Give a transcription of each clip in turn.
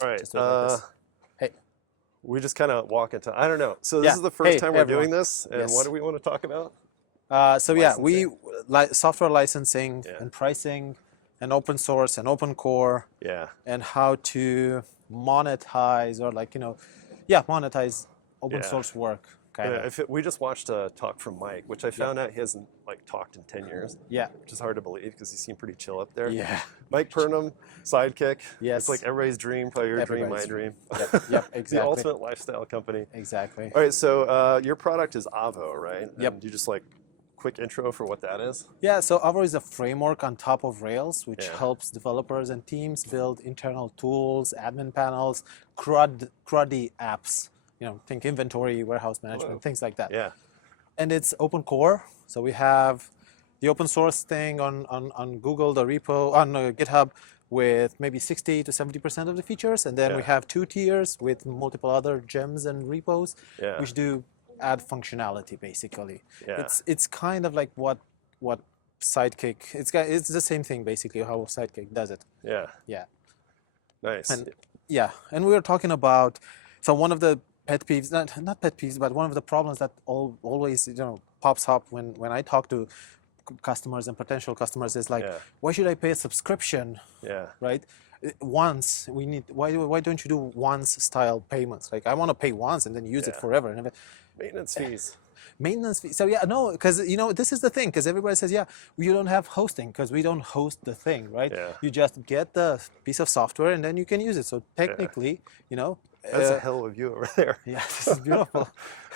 All right. Just do it like this. Hey. We just kind of walk into, I don't know. So this is the first time we're doing this, and what do we want to talk about? Software licensing Yeah. and pricing and open source and open core. Yeah. And how to monetize or monetize open source work. We just watched a talk from Mike, which I found out he hasn't talked in 10 years. Yeah. Which is hard to believe because he seemed pretty chill up there. Yeah. Mike Purnam, sidekick. Yes. It's like everybody's dream, probably your dream, my dream. Yep, exactly. The ultimate lifestyle company. Exactly. All right, so your product is Avo, right? Yep. And you just quick intro for what that is? Yeah, so Avo is a framework on top of Rails, which helps developers and teams build internal tools, admin panels, cruddy apps. Think inventory, warehouse management, things like that. Yeah. And it's open core. So we have the open source thing on Google, the repo, on GitHub with maybe 60 to 70% of the features. And then we have 2 tiers with multiple other gems and repos, which do add functionality, basically. Yeah. It's kind of like what Sidekick, it's the same thing, basically, how Sidekick does it. Yeah. Yeah. Nice. And we were talking about, so one of the pet peeves, not pet peeves, but one of the problems that always pops up when I talk to customers and potential customers is why should I pay a subscription? Yeah. Right? Once why don't you do once style payments? I want to pay once and then use it forever. And maintenance fees. Maintenance fees. So because this is the thing, because everybody says, you don't have hosting because we don't host the thing, right? Yeah. You just get the piece of software and then you can use it. So technically, That's a hell of a view over there. Yeah, this is beautiful.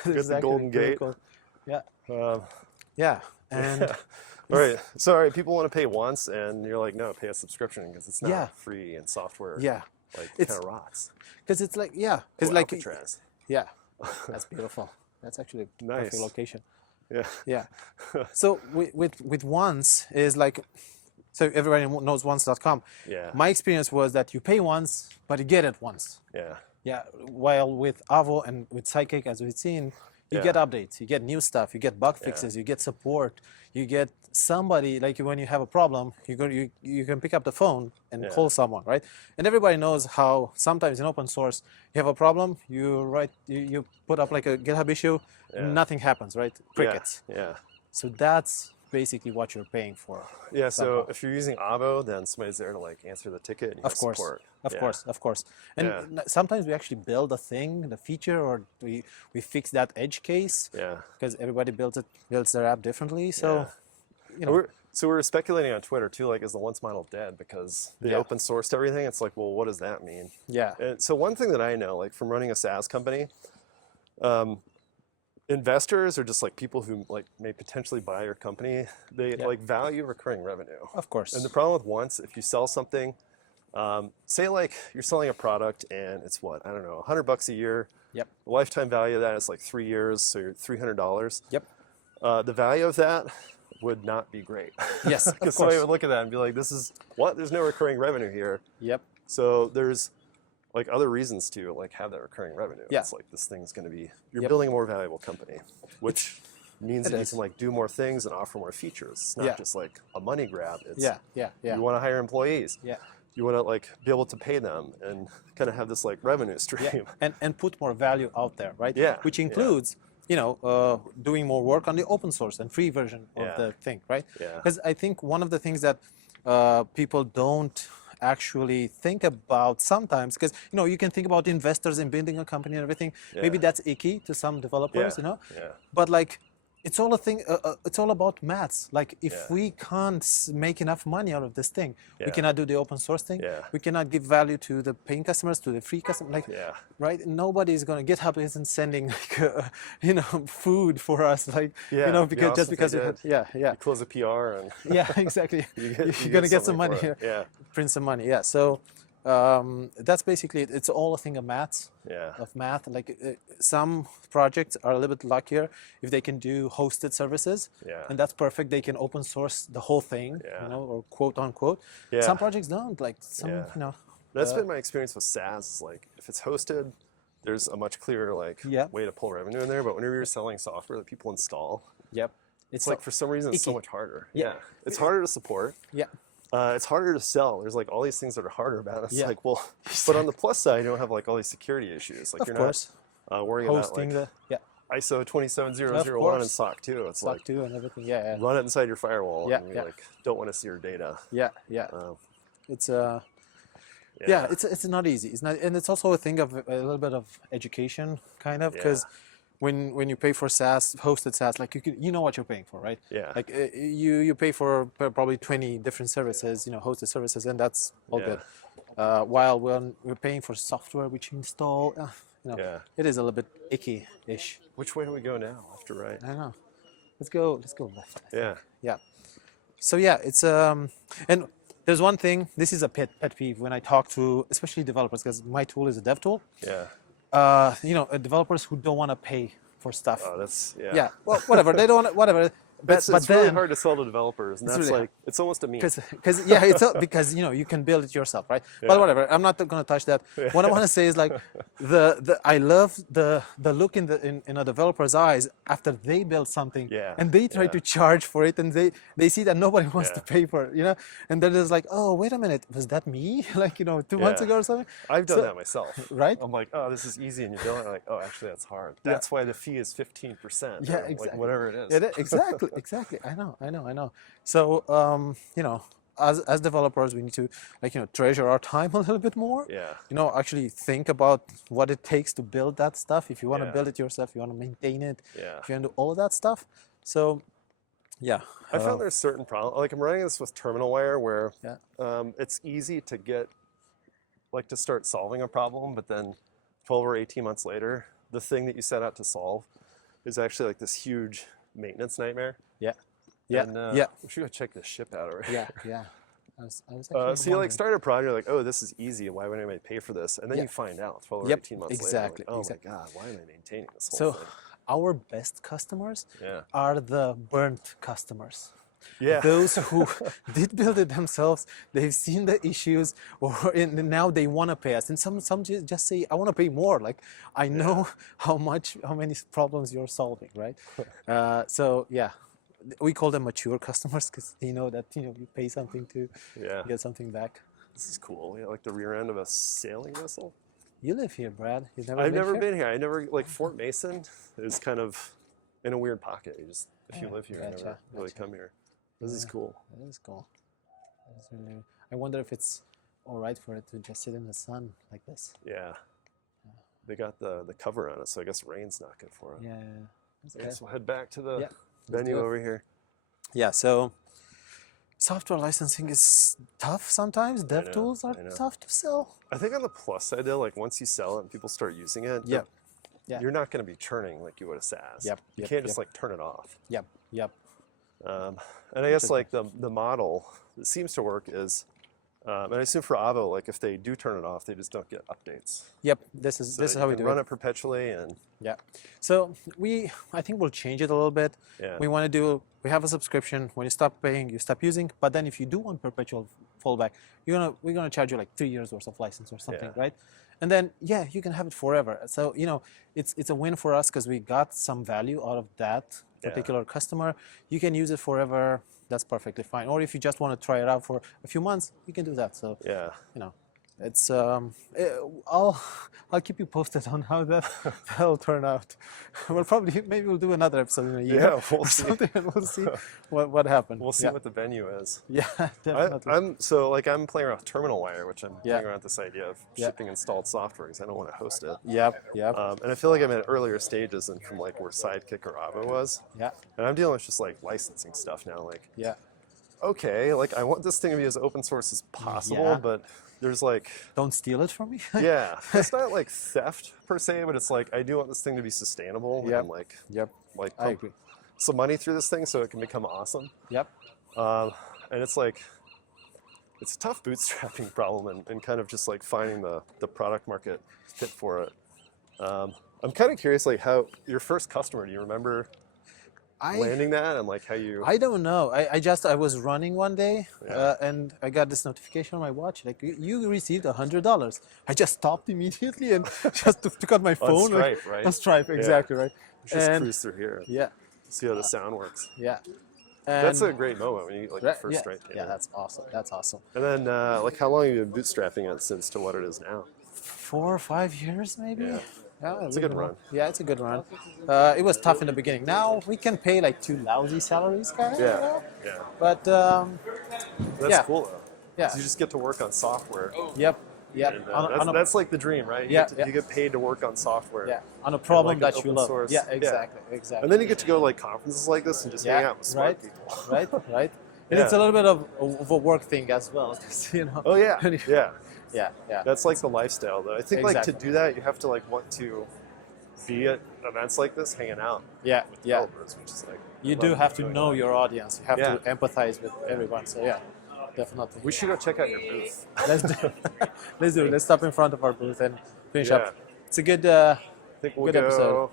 Got the Golden Gate. Cool. Yeah. Yeah. And all right. Sorry, people want to pay once, and you're like, no, pay a subscription because it's not free and software. Yeah. Kind of rots. Because it's because Alcatraz. Yeah. That's beautiful. That's actually a perfect location. Yeah. Yeah. So with once is so everybody knows once.com. Yeah. My experience was that you pay once, but you get it once. Yeah. Yeah. While with Avo and with Sidekick, as we've seen, you get updates, you get new stuff, you get bug fixes, you get support, you get somebody, when you have a problem, you can pick up the phone and call someone, right? And everybody knows how sometimes in open source, you have a problem, you put up a GitHub issue, nothing happens, right? Crickets. Yeah. So that's basically what you're paying for. Yeah, so if you're using Avo, then somebody's there to answer the ticket and support. Of course. And sometimes we actually build a thing, the feature, or we fix that edge case. Yeah. Because everybody builds their app differently. So, So we were speculating on Twitter too, is the once model dead because they open sourced everything? It's well, what does that mean? Yeah. And so one thing that I know, from running a SaaS company, investors are just people who may potentially buy your company. They value recurring revenue. Of course. And the problem with once, if you sell something, say you're selling a product and it's $100 a year. Yep. The lifetime value of that is 3 years, so you're $300. Yep. The value of that would not be great. Yes. Because somebody would look at that and be like, "This is what? There's no recurring revenue here." Yep. So there's other reasons to have that recurring revenue. Yeah. It's this thing's going to be building a more valuable company, which means that you can do more things and offer more features. It's not just a money grab. It's you want to hire employees. Yeah. You want to be able to pay them and kind of have this revenue stream. Yeah. And put more value out there, right? Yeah. Which includes doing more work on the open source and free version of the thing, right? Yeah. Because I think one of the things that people don't actually think about sometimes, because you can think about investors in building a company and everything. Maybe that's icky to some developers, But it's all a thing. It's all about maths. If we can't make enough money out of this thing, we cannot do the open source thing. Yeah. We cannot give value to the paying customers, to the free customers. Right? Nobody is going to. GitHub isn't sending food for us. Because just because you close a PR and exactly. you're going to get some money here. Yeah. Print some money. Yeah. So. That's basically it. It's all a thing of math. Yeah. Of math. Some projects are a little bit luckier if they can do hosted services. Yeah. And that's perfect. They can open source the whole thing. Or quote unquote. Yeah. Some projects don't. That's been my experience with SaaS. If it's hosted, there's a much clearer way to pull revenue in there. But whenever you're selling software that people install, yep, it's for some reason it's so much harder. Yeah. It's harder to support. Yeah. it's harder to sell. There's like all these things that are harder about it. It's Yeah. like, well, but on the plus side, you don't have like all these security issues. Like Of you're course. not worrying Hosting about like ISO Of 27001 course. and SOC 2. It's SOC like 2 and everything. Yeah. run it inside your firewall Yeah, and you yeah. like don't want to see your data. Yeah. Yeah. It's it's not easy. It's not, and it's also a thing of a little bit of education, kind of, because when you pay for SaaS, hosted SaaS, like you know what you're paying for, right? Yeah. Like you pay for probably 20 different services, hosted services, and that's all good. While when we're paying for software which you install, it is a little bit icky-ish. Which way do we go now? Left or right? I don't know. Let's go left. Yeah. Yeah. So yeah, it's and there's one thing. This is a pet peeve when I talk to especially developers, because my tool is a dev tool. Yeah. Developers who don't want to pay for stuff. Oh, that's Yeah. Well, whatever. They don't. Whatever. It's but really then, hard to sell to developers, and that's really like it's almost a meme. Because you can build it yourself, right? But whatever, I'm not going to touch that. What I want to say is like I love the look in a developer's eyes after they build something, and they try to charge for it, and they see that nobody wants to pay for it, and they're just like, oh, wait a minute, was that me? Like 2 months ago or something. I've done that myself, right? I'm like, oh, this is easy, and you build it, like, oh, actually, that's hard. That's why the fee is 15%. Yeah, exactly. exactly. Like whatever it is. Exactly. I know. So, as developers, we need to treasure our time a little bit more. Yeah. Actually think about what it takes to build that stuff. If you want to build it yourself, you want to maintain it. If you want to do all of that stuff. So, yeah. I found there's certain problems. Like I'm running this with terminal wire where it's easy to get, like to start solving a problem, but then 12 or 18 months later, the thing that you set out to solve is actually like this huge maintenance nightmare. And, we should go check this ship out over here. Yeah. I was so you like start a project, you're like, oh, this is easy. Why would anybody pay for this? And then you find out 12 or 18 months later, like, oh my God, why am I maintaining this whole thing? Our best customers are the burnt customers. Yeah. Those who did build it themselves, they've seen the issues, and now they want to pay us. And some just say, I want to pay more. Like, I know how many problems you're solving, right? So yeah. We call them mature customers because they know that you pay something to get something back. This is cool. Yeah, like the rear end of a sailing vessel. You live here, Brad. I've never been here. I never like Fort Mason is kind of in a weird pocket. You just if you live here, you never really come here. This is cool. That is cool. That is really. I wonder if it's all right for it to just sit in the sun like this. Yeah. They got the cover on it, so I guess rain's not good for it. Yeah. So we'll head back to the venue over here. Yeah, so software licensing is tough sometimes. Dev tools are tough to sell. I think on the plus side though, like once you sell it and people start using it, you're not going to be churning like you would a SaaS. You can't just like turn it off. And I guess like the model that seems to work is, and I assume for Avo, like if they do turn it off, they just don't get updates. This is how we do it. Run it perpetually and. So I think we'll change it a little bit. We have a subscription. When you stop paying, you stop using. But then if you do want perpetual fallback, we're gonna charge you like 3 years worth of license or something, right? And then you can have it forever. So it's a win for us because we got some value out of that particular customer. You can use it forever. That's perfectly fine. Or if you just want to try it out for a few months, you can do that. So it's I'll keep you posted on how that'll turn out. Maybe we'll do another episode in a year. We'll see. And we'll see what happened. We'll see what the venue is. Definitely. I'm playing around with terminal wire, which I'm playing around with this idea of shipping installed software because I don't want to host it. And I feel like I'm at earlier stages than from like where Sidekick or Avo was. And I'm dealing with just like licensing stuff now. Like okay, like I want this thing to be as open source as possible, but there's like don't steal it from me. It's not like theft per se, but it's like I do want this thing to be sustainable and like I agree. Some money through this thing so it can become awesome. And it's like it's a tough bootstrapping problem and kind of just like finding the product market fit for it. I'm kind of curious, like how your first customer, do you remember landing that and like how you? I don't know. I was running one day and I got this notification on my watch like you received $100. I just stopped immediately and just took out my phone. On Stripe, right? On Stripe, exactly right. Just cruise through here. See how the sound works. And That's a great moment when you get like the first yeah, strike came yeah, in. that's awesome. That's awesome. And then like how long have you been bootstrapping it since to what it is now? 4 or 5 years, maybe. Yeah. It's a good run. Yeah, it's a good run. It was tough in the beginning. Now we can pay like 2 lousy salaries, kind of. Yeah. Yeah. But That's yeah. cool though. Yeah. 'Cause you just get to work on software. Yep. Yep. And, that's like the dream, right? You get paid to work on software. Yeah. On a problem like that you love. source. Yeah. Exactly. Exactly. And then you get to go to like conferences like this and just hang out with smart people. Right. And it's a little bit of a work thing as well, you know. Oh yeah. Yeah. Yeah. That's like the lifestyle though. I think like to do that you have to like want to be at events like this hanging out with developers, which is like you do have to know your audience. You have to empathize with everyone. So yeah, definitely. We should go check out your booth. Let's do it. Let's stop in front of our booth and finish up. It's a good I think we'll good go episode.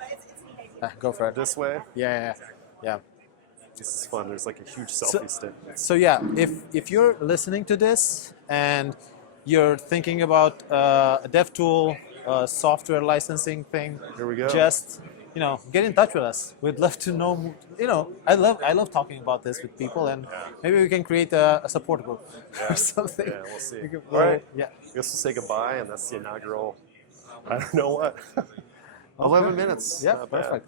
Go for it. this way. Yeah. This is fun. There's like a huge selfie stick. So yeah, if you're listening to this and you're thinking about a dev tool, software licensing thing, Here we go. just get in touch with us. We'd love to know. I love talking about this with people, and maybe we can create a support group or something. Yeah, we'll see. All right. Yeah. I guess we'll say goodbye, and that's the inaugural. I don't know what. 11 minutes. Yeah, Not bad. perfect.